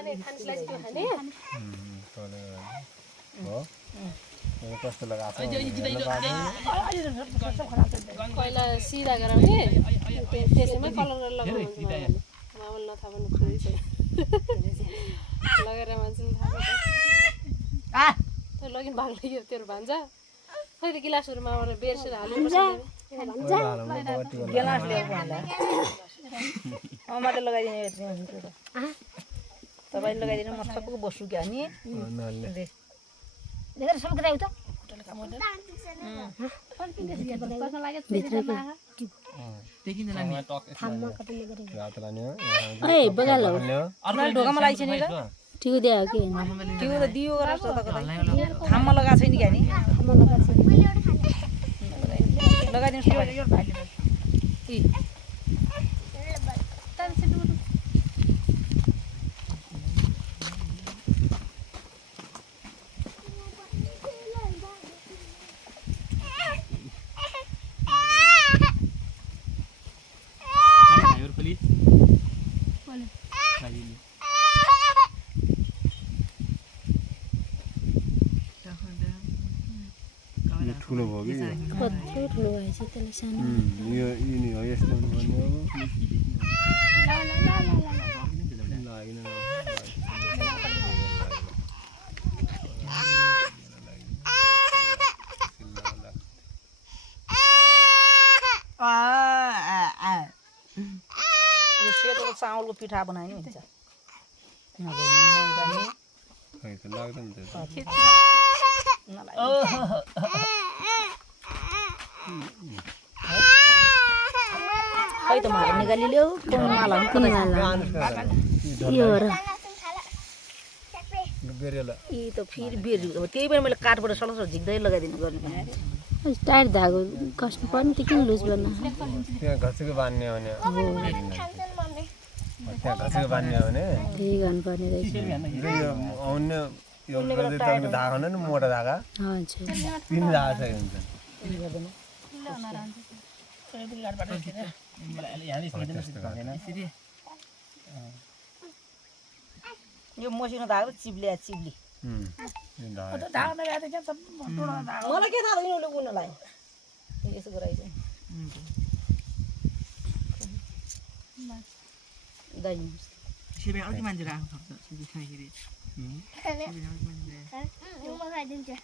खाने खानेलाई त्यो खाने हो कस्तो लगाएको पहिला सिधा गराउने त्यसैमा कलर गरेर लगाउनु मामल नथाहा पनि खुदै छ लगेर मान्छेले थाहा त्यो लगिन भाग लाग्यो तेरो भान्जा खै त गिलासहरूमा बेर्सेर हाल्नु गिलास ल्याएको मात्रै लगाइदिने तपाईँले लगाइदिनु म सबैको बस्छु क्या नि देखेर सबै गराउ त ढोकामा लगाइछ नि ठिक दियो कि त्यो त दियो थाममा लगाएको छैन क्या नि लगाइदिनुहोस् ठुलो भयो कि कत्रो ठुलो भएछ त्यसले सानो यो नि हो यस्तो भन्नु हो यो सेतो चामलको पिठा बनायो नि हुन्छ खै त लाग्दैन त खै त माला निकाली ल्याऊ कुन माला यो र यी त फेरि बेर त्यही पनि मैले काठबाट सलसल झिक्दै लगाइदिनु गर्ने टाइट धागो कस्नु पर्ने त्यो किन लुज गर्न त्यहाँ घसेको बान्ने हो भने त्यहाँ घसेको बान्ने हो भने त्यही गर्नुपर्ने रहेछ यो आउने यो गर्दै तपाईँको धागा हुँदैन मोटा धागा हजुर 3 धागा चाहिँ हुन्छ यो मसिनो धागो चिप्लिया चिप्ली मलाई के थाहा छैन उसले उनीहरूलाई यसो गराइछ दाइनु सिबे अलिक मान्छे राख्नु सक्छ सिबे खाइखेरि म खाइदिन्छु